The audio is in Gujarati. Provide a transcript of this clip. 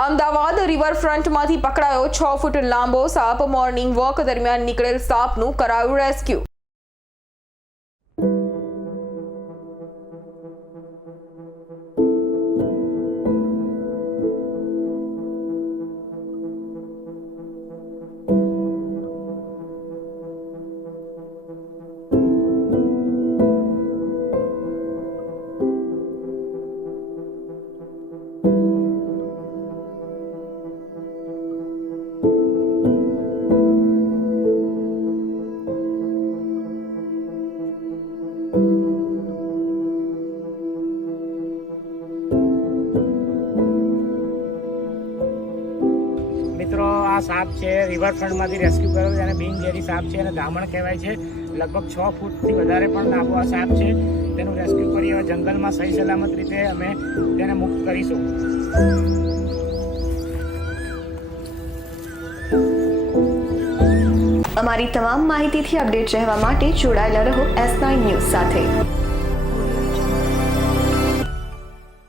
અમદાવાદ રિવરફ્રન્ટમાંથી પકડાયો છ ફૂટ લાંબો સાપ. મોર્નિંગ વોક દરમિયાન નીકળેલ સાપનું કરાયું રેસ્ક્યુ. મિત્રો, આ સાપ છે રિવરફ્રન્ટમાંથી રેસ્ક્યુ કર્યો છે અને બિન ઝેરી સાપ છે અને ધામણ કહેવાય છે. લગભગ છ ફૂટથી વધારે પણ લાંબો આ સાપ છે. તેનું રેસ્ક્યુ કરી હવે જંગલમાં સહી સલામત રીતે અમે તેને મુક્ત કરીશું. અમારી તમામ માહિતીથી અપડેટ રહેવા માટે જોડાયેલા રહો એસ નાઇન ન્યૂઝ સાથે.